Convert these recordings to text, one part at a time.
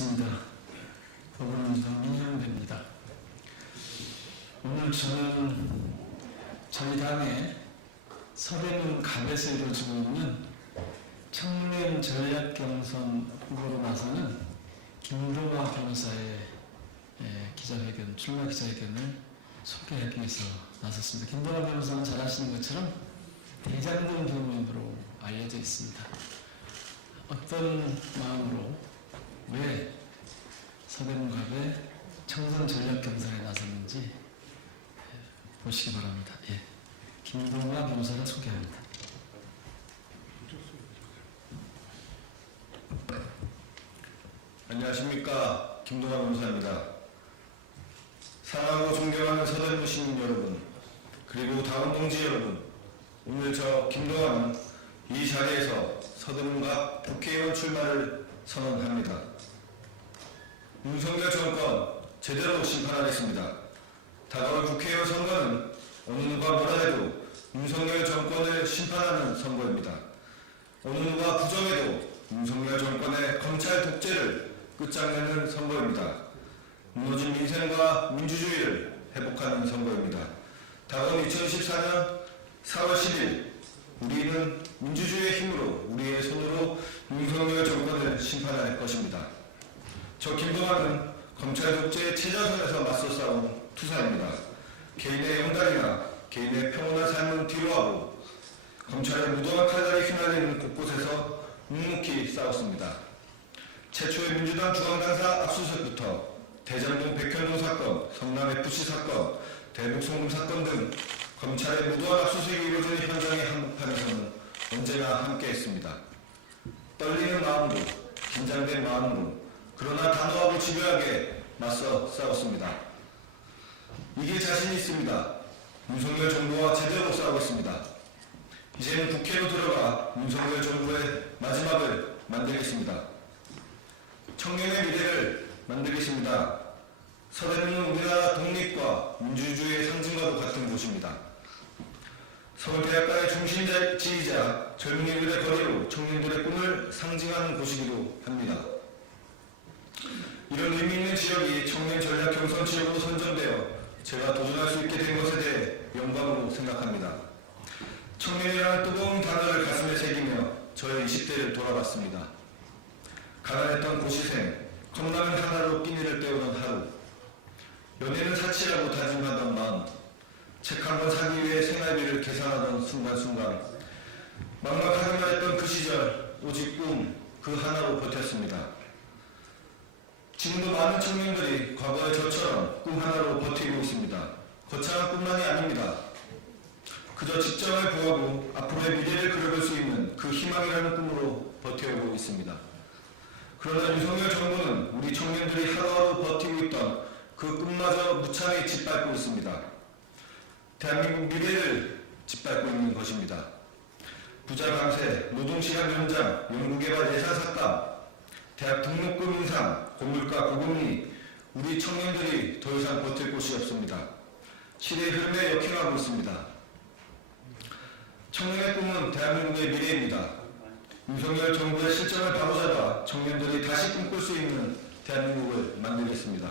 반갑습니다. 더불어민주당 민영배입니다. 오늘 저는 저희 당의 서대문 갑에서 이루어지고 있는 청년 전략 경선 후보로 나서는 김동화 변호사의 기자회견, 출마 기자회견을 소개하기 위해서 나섰습니다. 김동화 변호사는 잘 아시는 것처럼 대장동 교민으로 알려져 있습니다. 어떤 마음으로 왜 서대문 갑의 청년 전략 경선에 나섰는지 보시기 바랍니다. 김동화 변호사를 소개합니다. 안녕하십니까, 김동화 변호사입니다. 사랑하고 존경하는 서대문 시민 여러분, 그리고 다음 동지 여러분, 오늘 저 김동화는 이 자리에서 서대문갑 국회의원 출마를 선언합니다. 윤석열 정권 제대로 심판하겠습니다. 다가올 국회의원 선거는 어느 누가 뭐라 해도 윤석열 정권을 심판하는 선거입니다. 어느 누가 부정해도 윤석열 정권의 검찰 독재를 끝장내는 선거입니다. 무너진 민생과 민주주의를 회복하는 선거입니다. 다가온 2014년 4월 10일 우리는 민주주의의 힘으로 우리의 손으로 윤석열 정권을 심판할 것입니다. 저 김동화는 검찰 독재의 최전선에서 맞서 싸운 투사입니다. 개인의 영달이나 개인의 평온한 삶은 뒤로하고 검찰의 무도한 칼날이 휘날리는 곳곳에서 묵묵히 싸웠습니다. 최초의 민주당 중앙당사 압수수색부터 대장동 백현동 사건, 성남FC 사건, 대북송금 사건 등 검찰의 무도한 압수수색이 이루어지는 현장의 한복판에서는 언제나 함께했습니다. 떨리는 마음으로, 긴장된 마음으로, 그러나 단호하고 집요하게 맞서 싸웠습니다. 이게 자신이 있습니다. 윤석열 정부와 제대로 싸우겠습니다. 이제는 국회로 들어가 윤석열 정부의 마지막을 만들겠습니다. 청년의 미래를 만들겠습니다. 서대문은 우리나라 독립과 민주주의의 상징과도 같은 곳입니다. 서울대학가의 중심지이자 젊은이들의 거리로 청년들의 꿈을 상징하는 곳이기도 합니다. 이런 의미 있는 지역이 청년 전략 경선 지역으로 선정되어 제가 도전할 수 있게 된 것에 대해 영광으로 생각합니다. 청년이라는 뜨거운 단어를 가슴에 새기며 저의 20대를 돌아봤습니다. 가난했던 고시생, 컵라면 하나로 끼니를 때우는 하루, 연애는 사치라고 다짐하던 마음, 책 한 권 사기 위해 생활비를 계산하던 순간순간, 막막하기만 했던 그 시절, 오직 꿈 그 하나로 버텼습니다. 지금도 많은 청년들이 과거의 저처럼 꿈 하나로 버티고 있습니다. 거창한 꿈만이 아닙니다. 그저 직장을 구하고 앞으로의 미래를 그려볼 수 있는 그 희망이라는 꿈으로 버텨오고 있습니다. 그러나 윤석열 정부는 우리 청년들이 하루하루 버티고 있던 그 꿈마저 무참히 짓밟고 있습니다. 대한민국 미래를 짓밟고 있는 것입니다. 부자 강세, 노동시간 연장, 연구개발 예산 삭감, 대학 등록금 인상, 고물가 고금리, 우리 청년들이 더 이상 버틸 곳이 없습니다. 시대의 흐름에 역행하고 있습니다. 청년의 꿈은 대한민국의 미래입니다. 윤석열 정부의 실정을 바로잡아 청년들이 다시 꿈꿀 수 있는 대한민국을 만들겠습니다.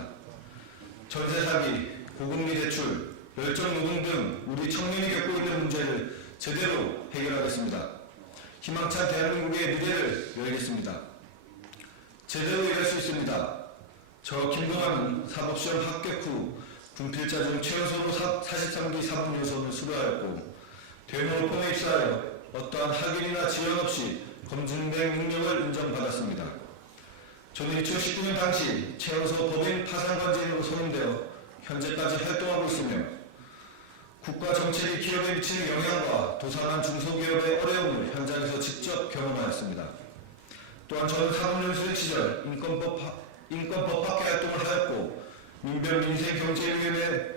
전세 사기, 고금리 대출, 열정 노동 등 우리 청년이 겪고 있는 문제를 제대로 해결하겠습니다. 희망찬 대한민국의 미래를 열겠습니다. 제대로 일할 수 있습니다. 저 김동화는 사법시험 합격 후 군필자 중 최연소로 43기 사법연수원을 수료하였고 대우로펌에 입사하여 어떠한 학위나 지원 없이 검증된 능력을 인정받았습니다. 저는 2019년 당시 최연소 법인 파산관제인으로 선임되어 현재까지 활동하고 있으며 국가 정책이 기업에 미치는 영향과 도산한 중소기업의 어려움을 현장에서 직접 경험하였습니다. 또한 저는 사법연수생 시절 인권법학회 활동을 하였고 민변민생경제위원회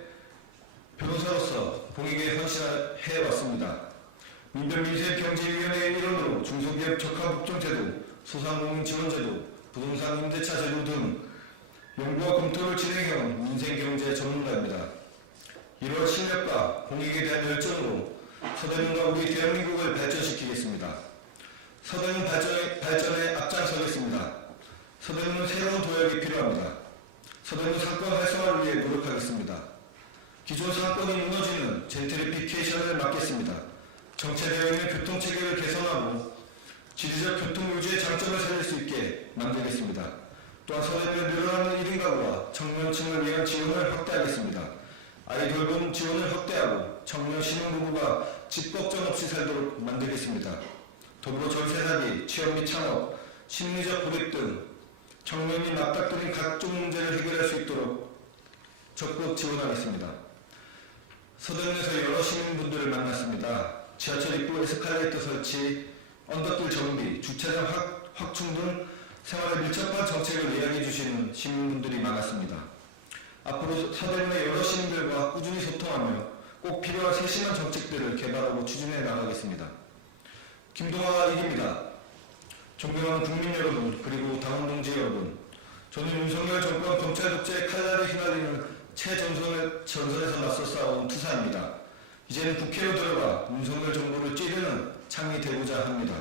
변호사로서 공익에 헌신해왔습니다. 민변민생경제위원회의 일원으로 중소기업 적합국정제도, 소상공인지원제도, 부동산 임대차 제도 등 연구와 검토를 진행해온 민생경제 전문가입니다. 이러한 실력과 공익에 대한 열정으로 서대문과 우리 대한민국을 발전시키겠습니다. 서대문 발전에 앞장서겠습니다. 서대문은 새로운 도약이 필요합니다. 서대문 상권 활성화를 위해 노력하겠습니다. 기존 상권이 무너지는 젠트리피케이션을 막겠습니다. 정체되어 있는 교통체계를 개선하고 지리적 교통유지의 장점을 살릴 수 있게 만들겠습니다. 또한 서대문에 늘어나는 1인 가구와 청년층을 위한 지원을 확대하겠습니다. 아이 돌봄 지원을 확대하고 청년 신혼부부가 집 걱정 없이 살도록 만들겠습니다. 더불어 전세 사기, 취업 및 창업, 심리적 고립 등 청년이 맞닥뜨린 각종 문제를 해결할 수 있도록 적극 지원하겠습니다. 서대문에서 여러 시민분들을 만났습니다. 지하철 입구 에스컬레이터 설치, 언덕길 정비, 주차장 확충 등 생활에 밀접한 정책을 이야기해 주시는 시민분들이 많았습니다. 앞으로 서대문의 여러 시민들과 꾸준히 소통하며 꼭 필요한 세심한 정책들을 개발하고 추진해 나가겠습니다. 김동아 이기입니다. 존경하는 국민 여러분, 그리고 당원동지 여러분, 저는 윤석열 정권 검찰 독재의 칼날에 휘날리는 최전선에서 맞서 싸운 투사입니다. 이제는 국회로 들어가 윤석열 정부를 찌르는 창이 되고자 합니다.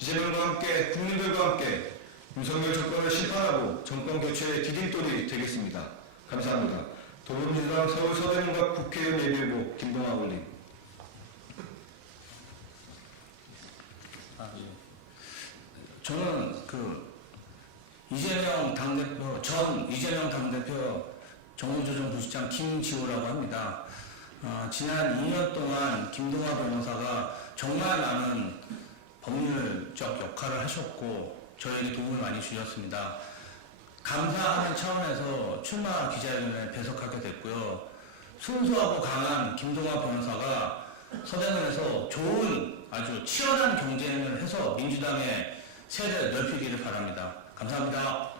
이재명과 함께 국민들과 함께 윤석열 정권을 심판하고 정권 교체의 디딤돌이 되겠습니다. 감사합니다. 더불어민주당 서울 서대문갑 국회의원 예비후보 김동아 의원님. 저는 전 이재명 당대표 정무조정부시장 김지호라고 합니다. 지난 2년 동안 김동아 변호사가 정말 많은 법률적 역할을 하셨고 저에게 도움을 많이 주셨습니다. 감사하는 차원에서 출마 기자회견에 배석하게 됐고요. 순수하고 강한 김동아 변호사가 서대문에서 좋은 아주 치열한 경쟁을 해서 민주당의 세를 넓히기를 바랍니다. 감사합니다.